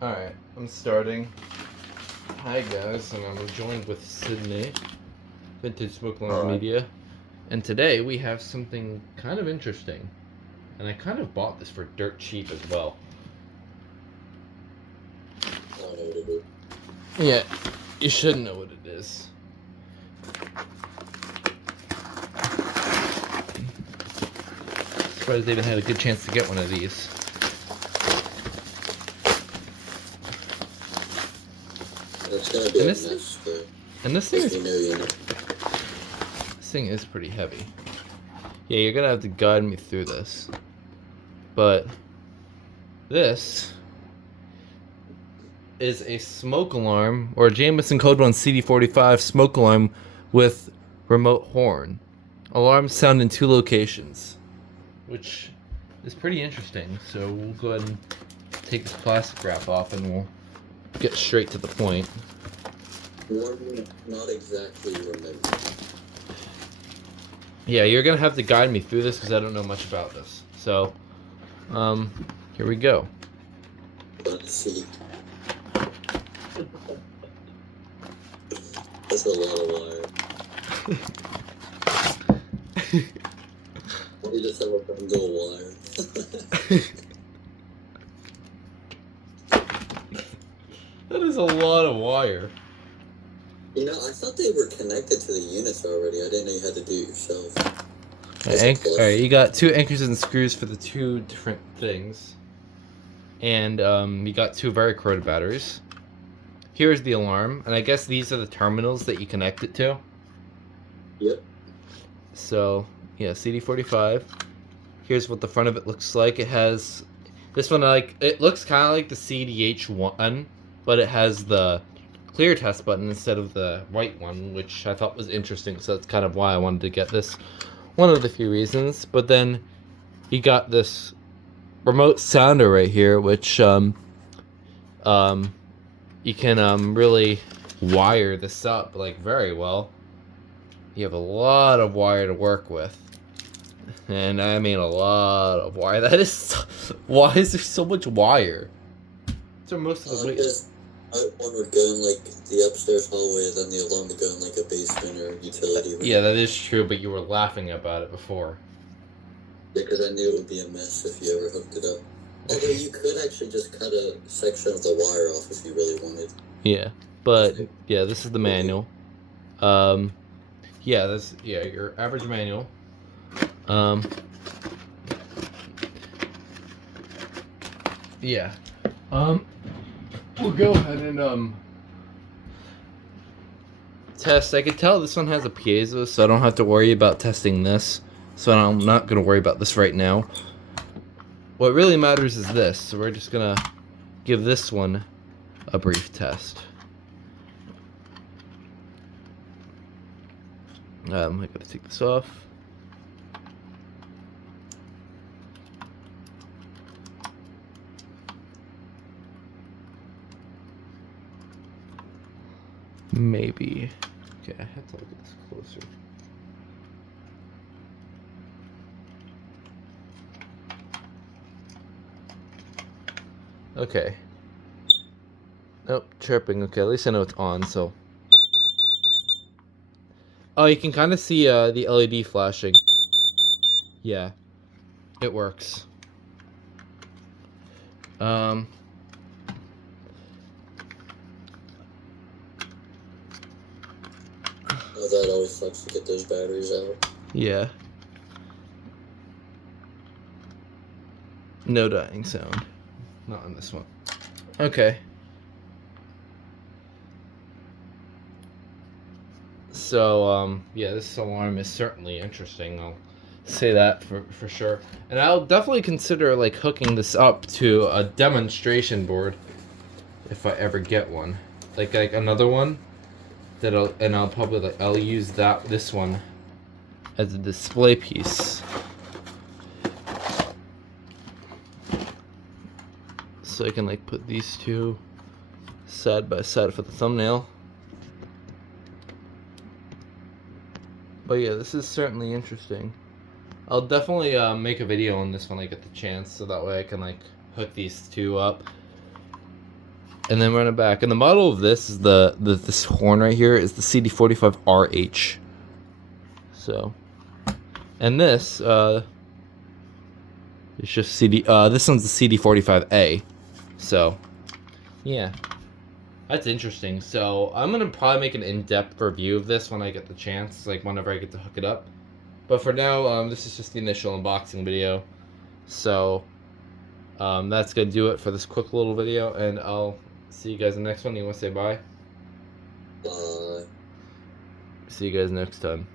Alright, I'm starting. Hi guys, and I'm joined with Sydney, Vintage Smoke Alarm Media. And today we have something kind of interesting. And I kind of bought this for dirt cheap as well. I don't know what it is. Yeah, you should know what it is. Surprised they even had a good chance to get one of these. It's gonna be And a this mess, though. And this thing This thing is pretty heavy. Yeah, you're gonna have to guide me through this. But this is a smoke alarm, or a Jameson Code 1 CD-45 smoke alarm with remote horn. Alarms sound in 2 locations, which is pretty interesting. So we'll go ahead and take this plastic wrap off and we'll get straight to the point. One, not exactly remember. Yeah, you're gonna have to guide me through this because I don't know much about this. So, here we go. Let's see. That's a lot of wire. We just have a bundle of wire. That is a lot of wire. You know, I thought they were connected to the units already. I didn't know you had to do it yourself. Alright, you got 2 anchors and screws for the 2 different things. And you got 2 very corroded batteries. Here's the alarm, and I guess these are the terminals that you connect it to. Yep. So, yeah, CD-45. Here's what the front of it looks like. It has this one, it looks kind of like the CDH1, but it has the clear test button instead of the white one, which I thought was interesting, so that's kind of why I wanted to get this. One of the few reasons. But then you got this remote sounder right here, which you can really wire this up like very well. You have a lot of wire to work with, and I mean a lot of wire. That is, why is there so much wire? So most of the one would go in like the upstairs hallway, and then the alarm would go in like a basement or utility room. Yeah, that is true, but you were laughing about it before. Yeah, because I knew it would be a mess if you ever hooked it up. Although you could actually just cut a section of the wire off if you really wanted. Yeah, but yeah, this is the manual. Yeah, your average manual. Yeah. We'll go ahead and test. I could tell this one has a piezo, so I don't have to worry about testing this. So I'm not gonna worry about this right now. What really matters is this, so we're just gonna give this one a brief test. I gotta take this off. Maybe. Okay, I have to look at this closer. Okay. Nope, chirping. Okay, at least I know it's on, so. Oh, you can kind of see the LED flashing. Yeah, it works. Oh, that always sucks to get those batteries out. Yeah. No dying sound. Not on this one. Okay. So, yeah, this alarm is certainly interesting. I'll say that for sure. And I'll definitely consider, like, hooking this up to a demonstration board if I ever get one. Like another one that I'll probably, like, I'll use this one as a display piece. So I can, like, put these 2 side by side for the thumbnail. But yeah, this is certainly interesting. I'll definitely make a video on this when I get the chance, so that way I can like hook these two up. and then run it back. And the model of this is this horn right here is the CD-45 RH. So, and this it's just CD. This one's the CD-45A. So, yeah, that's interesting. So I'm gonna probably make an in-depth review of this when I get the chance, like whenever I get to hook it up. But for now, this is just the initial unboxing video. So that's gonna do it for this quick little video, and I'll see you guys in the next one. You want to say bye? Bye. See you guys next time.